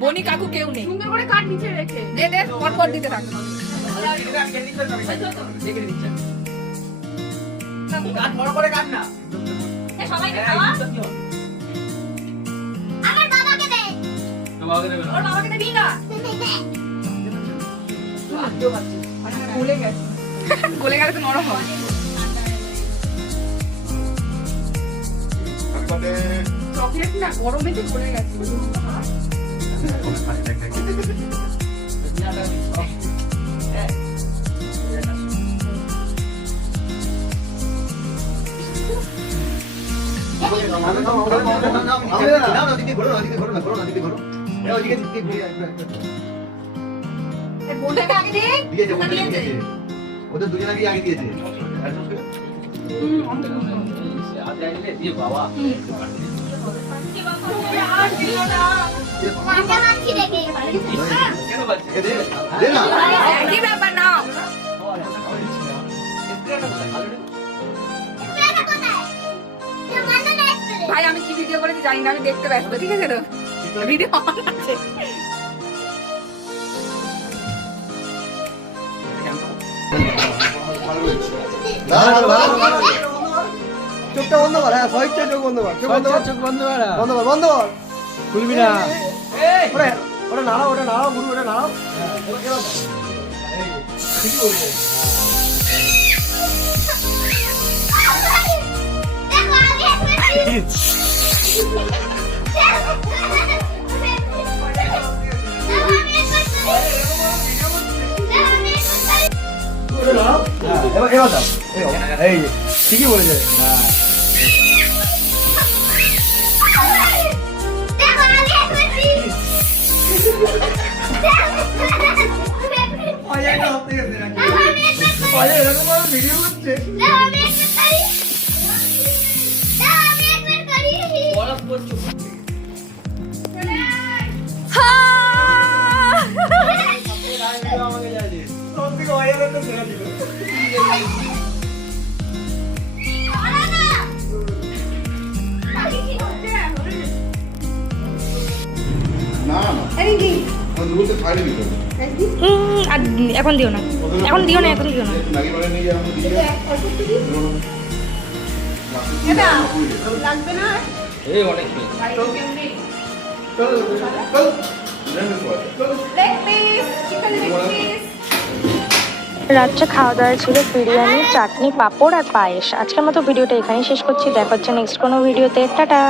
বনি কাকু কেউ নেই, সুন্দর করে কাট নিচে রেখে দে দে পরপর দিতে থাক। সবাইকে খাওয়া আমার বাবাকে দে ওর বাবাকে দিবি না গলে গেছে, গলে গেলে তো নরম হবে। চকলেট না গরমেতে গলে গেছে। বোনটাকে আগে দে ওদের দুজনকে আগে দিয়েছে। মাথা মাছি দেখে একই ব্যাপার নাও। ভাই আমি কি ভিডিও করেছি জানি না, আমি দেখতে ব্যস্ত, ঠিক আছে তো? ভিডিও অন আছে। চোখটা বন্ধ কর, হ্যাঁ সহিচ্ছা চোখ বন্ধ কর, চোখ বন্ধ কর, চোখ বন্ধ করা বন্ধ কর, বন্ধ কর, খুলবি না। ওরে ওটা নাড়াও, ওটা নাড়াও, গুরু ওটা নাড়াও। এবার এবার দাও, এই যে, ঠিকই বলেছে। হ্যাঁ এরকম ভাবে ভিডিও করছে। আর এখন দিও না, এখন দিও না, এখন দিও না। লাগবে না এই অনেক রাত্রে খাওয়া দাওয়া ছিল বিরিয়ানি, চাটনি, পাঁপড় আর পায়েস। আজকের মতো ভিডিওটা এখানেই শেষ করছি। দেখা হচ্ছে নেক্সট কোনো ভিডিওতে। টাটা।